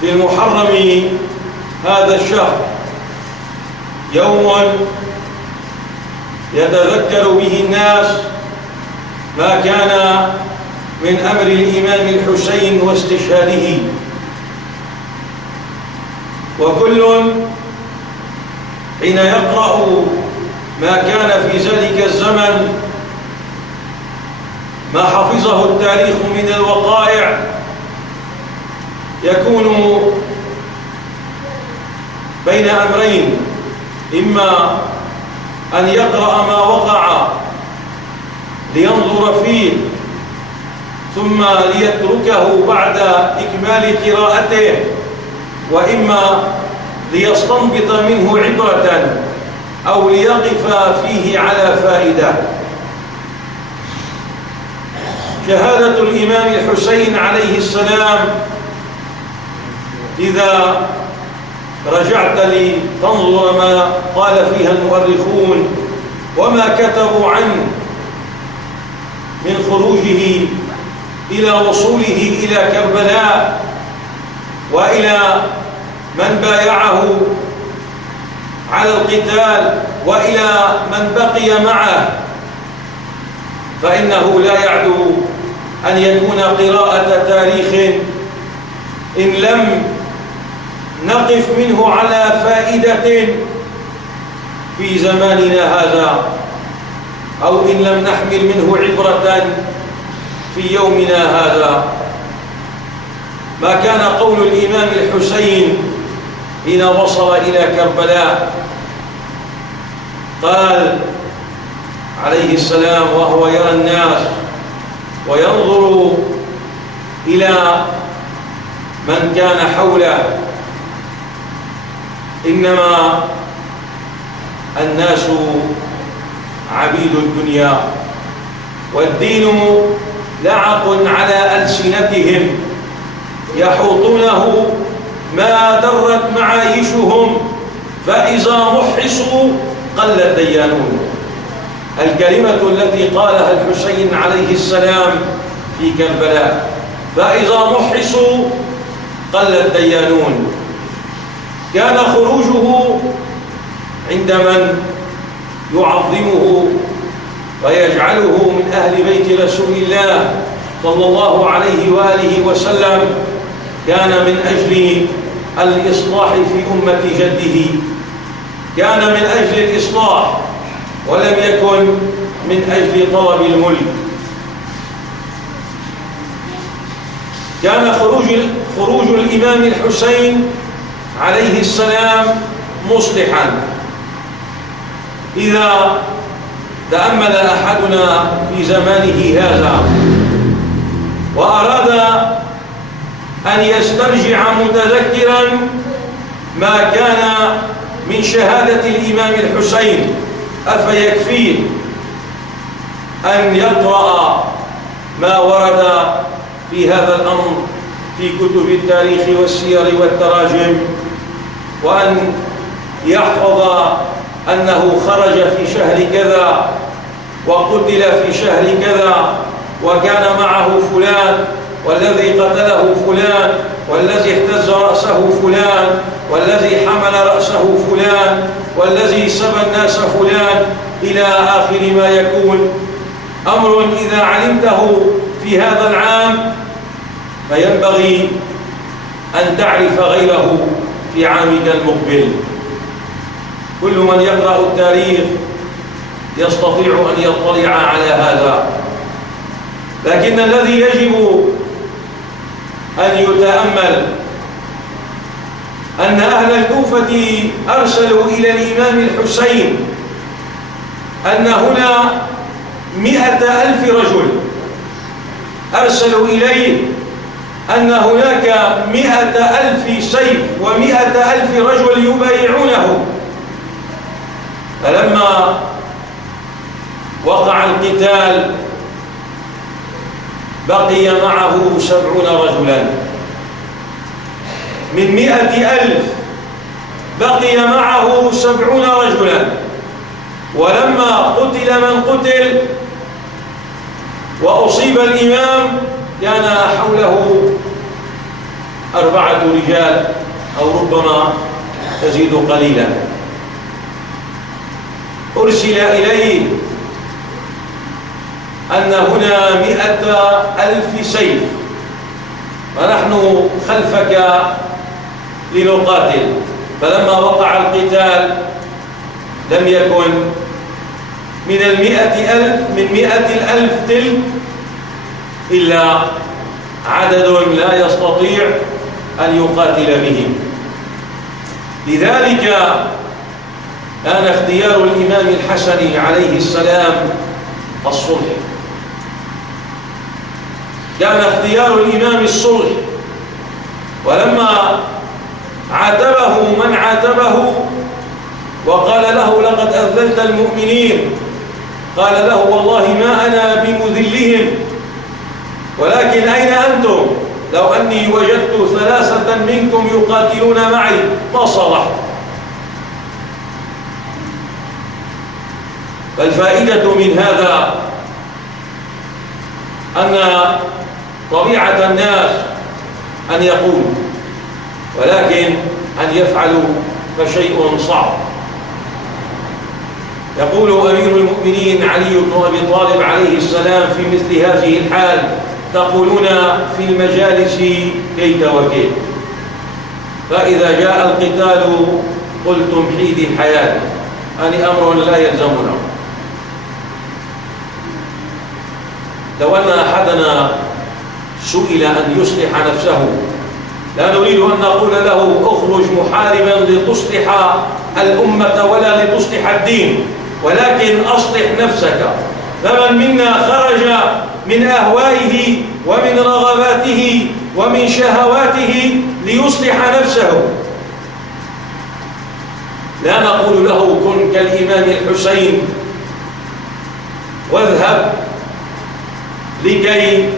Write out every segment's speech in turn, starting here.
في المحرم هذا الشهر يوم يتذكر به الناس ما كان من أمر الإمام الحسين واستشهاده، وكل حين يقرأ ما كان في ذلك الزمن ما حفظه التاريخ من الوقائع يكون بين أمرين: إما أن يقرأ ما وقع لينظر فيه ثم ليتركه بعد إكمال قراءته، وإما ليستنبط منه عبرة أو ليقف فيه على فائدة. شهادة الإمام الحسين عليه السلام إذا رجعت لتنظر ما قال فيها المؤرخون وما كتبوا عنه من خروجه إلى وصوله إلى كربلاء وإلى من بايعه على القتال وإلى من بقي معه، فإنه لا يعدو أن يكون قراءة تاريخ إن لم نقف منه على فائدة في زماننا هذا، أو إن لم نحمل منه عبرة في يومنا هذا. ما كان قول الإمام الحسين حين وصل إلى كربلاء، قال عليه السلام وهو يرى الناس وينظر إلى من كان حوله: إنما الناس عبيد الدنيا، والدين لعق على ألسنتهم يحوطونه ما درت معايشهم، فإذا محصوا قل الديانون. الكلمة التي قالها الحسين عليه السلام في كربلاء: فإذا محصوا قل الديانون. كان خروجه عند من يعظمه ويجعله من أهل بيت رسول الله صلى الله عليه وآله وسلم، كان من أجل الإصلاح في أمة جده، كان من أجل الإصلاح ولم يكن من أجل طلب الملك. كان خروج الإمام الحسين عليه السلام مصلحا. إذا تأمل أحدنا في زمانه هذا وأراد أن يسترجع متذكرا ما كان من شهادة الإمام الحسين، أفيكفيه أن يقرأ ما ورد في هذا الأمر في كتب التاريخ والسير والتراجم، وأن يحفظ أنه خرج في شهر كذا وقتل في شهر كذا وكان معه فلان والذي قتله فلان والذي اهتز رأسه فلان والذي حمل رأسه فلان والذي سبى الناس فلان إلى آخر ما يكون. أمر إذا علمته في هذا العام فينبغي أن تعرف غيره في عامك المقبل. كل من يقرأ التاريخ يستطيع أن يطلع على هذا، لكن الذي يجب أن يتأمل أن أهل الكوفة أرسلوا إلى الإمام الحسين أن هنا 100,000 رجل، أرسلوا إليه أن هناك 100,000 سيف و100,000 رجل يبايعونه. فلما وقع القتال بقي معه 70 رجلا من 100,000، بقي معه 70 رجلا. ولما قتل من قتل وأصيب الإمام كان حوله 4 رجال أو ربما تزيد قليلا. أرسل إليه أن هنا 100,000 سيف ونحن خلفك لنقاتل. فلما وقع القتال لم يكن من 100,000 تلك إلا عدد لا يستطيع أن يقاتل بهم. لذلك كان اختيار الإمام الحسن عليه السلام الصلح، كان اختيار الإمام الصلح. ولما عاتبه من عاتبه وقال له لقد أذلت المؤمنين، قال له والله ما أنا بمذلهم، ولكن أين أنتم؟ لو أني وجدت 3 منكم يقاتلون معي ما صلحت. فالفائدة من هذا أن طبيعة الناس أن يقولوا، ولكن أن يفعلوا فشيء صعب. يقول أمير المؤمنين علي بن أبي طالب عليه السلام في مثل هذه الحال: تقولون في المجالس كيت وكيت، فإذا جاء القتال قلتم حيدي حياتي، يعني أمر لا يلزمنا. لو أن أحدنا سئل أن يصلح نفسه لا نريد أن نقول له اخرج محاربا لتصلح الأمة ولا لتصلح الدين، ولكن أصلح نفسك. فمن منا خرج من أهوائه ومن رغباته ومن شهواته ليصلح نفسه. لا نقول له كن كالإمام الحسين واذهب لكي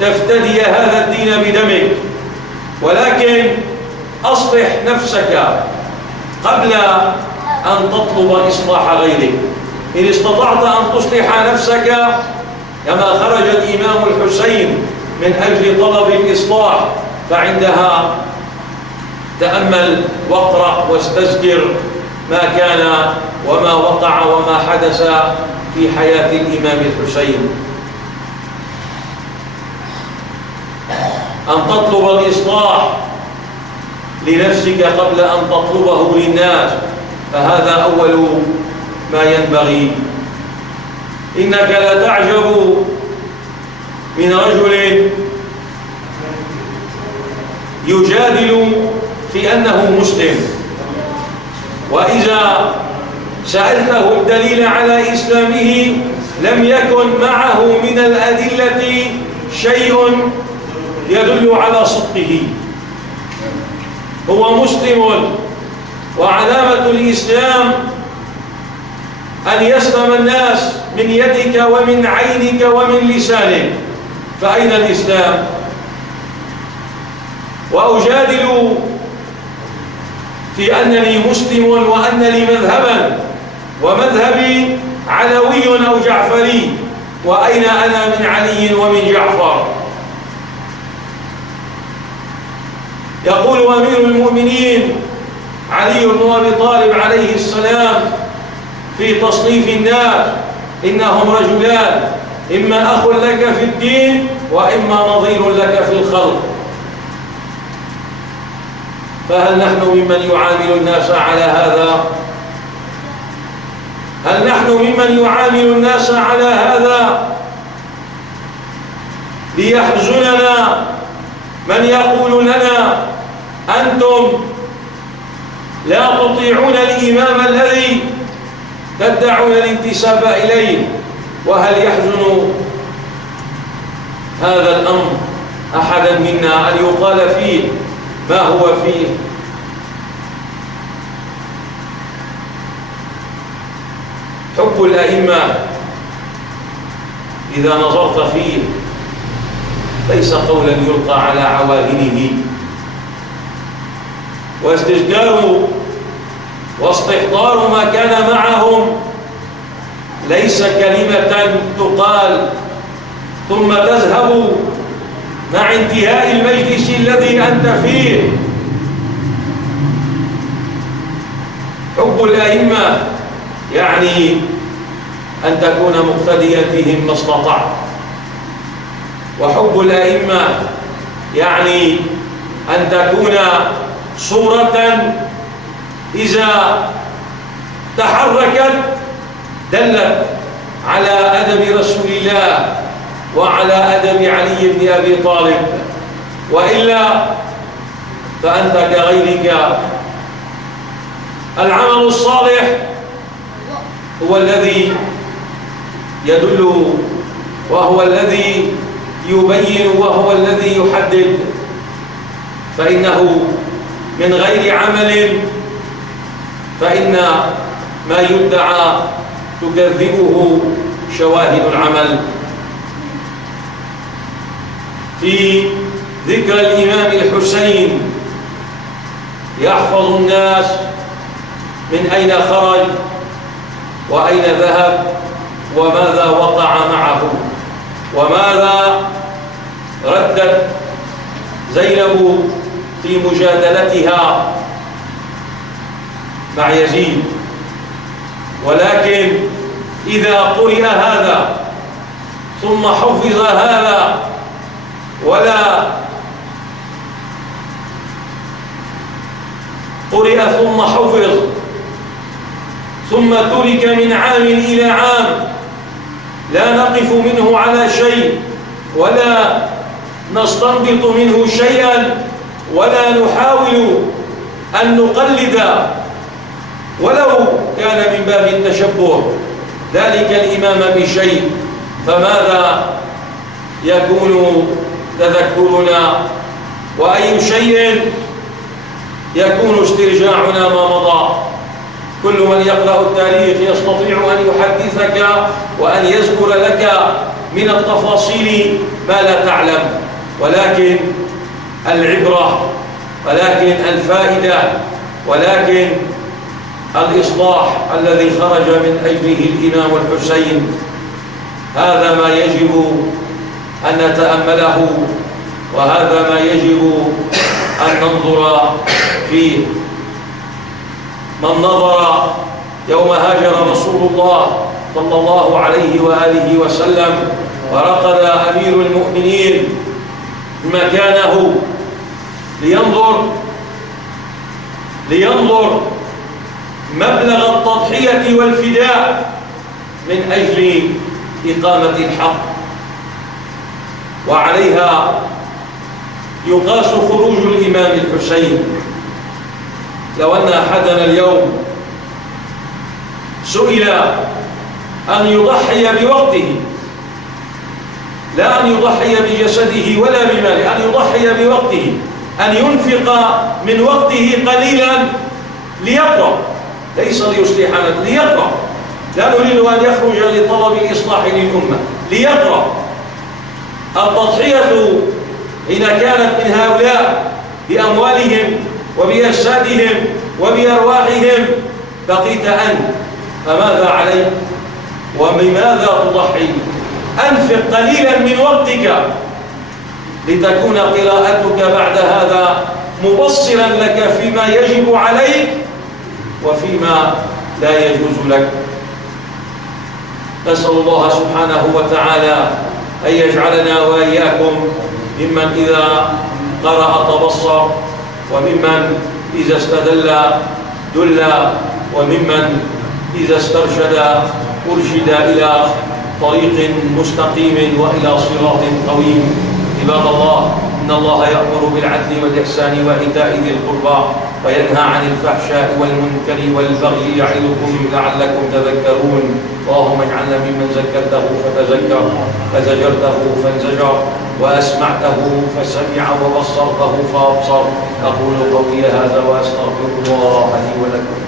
تفتدي هذا الدين بدمك، ولكن أصلح نفسك قبل أن تطلب إصلاح غيرك. إن استطعت أن تصلح نفسك كما خرج الإمام الحسين من أجل طلب الإصلاح، فعندها تأمل واقرأ واستذكر ما كان وما وقع وما حدث في حياة الإمام الحسين. أن تطلب الإصلاح لنفسك قبل أن تطلبه للناس، فهذا أول ما ينبغي. إنك لا تعجب من رجل يجادل في أنه مسلم، وإذا سألته الدليل على إسلامه لم يكن معه من الأدلة شيء يدل على صدقه. هو مسلم، وعلامة الإسلام أن يسلم الناس من يدك ومن عينك ومن لسانك، فأين الإسلام؟ وأجادل في أنني مسلم وأن لي مذهبا ومذهبي علوي أو جعفري، وأين أنا من علي ومن جعفر؟ يقول أمير المؤمنين علي بن أبي طالب عليه السلام في تصنيف الناس: إنهم رجلان، إما أخ لك في الدين وإما نظير لك في الخلق. فهل نحن ممن يعامل الناس على هذا؟ هل نحن ممن يعامل الناس على هذا؟ ليحزننا من يقول لنا أنتم لا تطيعون الإمام الذي تدعون الانتساب إليه. وهل يحزن هذا الأمر أحدا منا أن يقال فيه ما هو فيه؟ حب الأئمة إذا نظرت فيه ليس قولا يلقى على عواهنه، واستشجار واستحضار ما كان معهم ليس كلمة تقال ثم تذهب مع انتهاء المجلس الذي أنت فيه. حب الأئمة يعني أن تكون مقتديا بهم ما استطعت، وحب الأئمة يعني أن تكون صورة إذا تحركت دلت على أدب رسول الله وعلى أدب علي بن أبي طالب، وإلا فأنت كغيرك. العمل الصالح هو الذي يدل، وهو الذي يبين، وهو الذي يحدد، فإنه من غير عمل فإن ما يدعى تكذبه شواهد العمل. في ذكر الإمام الحسين يحفظ الناس من أين خرج وأين ذهب وماذا وقع معه وماذا ردت زينب في مجادلتها مع يزيد. ولكن إذا قرئ هذا ثم حفظ هذا ولا قرئ ثم حفظ ثم ترك من عام إلى عام لا نقف منه على شيء ولا نستنبط منه شيئا ولا نحاول أن نقلد ولو كان من باب التشبه ذلك الإمام بشيء، فماذا يكون تذكرنا وأي شيء يكون استرجاعنا ما مضى؟ كل من يقرأ التاريخ يستطيع أن يحدثك وأن يذكر لك من التفاصيل ما لا تعلم، ولكن العبرة، ولكن الفائدة، ولكن الإصلاح الذي خرج من أجله الإمام الحسين، هذا ما يجب أن نتأمله، وهذا ما يجب أن ننظر فيه. من نظر يوم هاجر رسول الله صلى الله عليه وآله وسلم ورقد أمير المؤمنين مكانه لينظر مبلغ التضحية والفداء من أجل إقامة الحق، وعليها يقاس خروج الإمام الحسين. لو أن أحدنا اليوم سئل أن يضحي بوقته، لا أن يضحي بجسده ولا بماله، أن يضحي بوقته، أن ينفق من وقته قليلا ليقرأ، ليس ليصلح، ليقرأ، لا نريد أن يخرج لطلب الإصلاح للأمة، ليقرأ. التضحية حين كانت من هؤلاء بأموالهم وبأجسادهم وبأرواحهم بقيت أنت، فماذا عليك وبماذا تضحي؟ أنفق قليلا من وقتك لتكون قراءتك بعد هذا مبصرا لك فيما يجب عليك وفيما لا يجوز لك. نسأل الله سبحانه وتعالى أن يجعلنا وإياكم ممن إذا قرأ تبصر، وممن إذا استدل دل، وممن إذا استرشد أرشد إلى طريق مستقيم وإلى صراط قويم. عباد الله، إن الله يأمر بالعدل والإحسان وإيتاء ذي القربى وينهى عن الفحشاء والمنكر والبغي يعظكم لعلكم تذكرون. اللهم اجعلنا ممن ذكرته فتذكر، فزجرته فانزجر، وأسمعته فسمع، وبصرته فأبصر. أقول قولي هذا وأستغفر الله لي ولكم.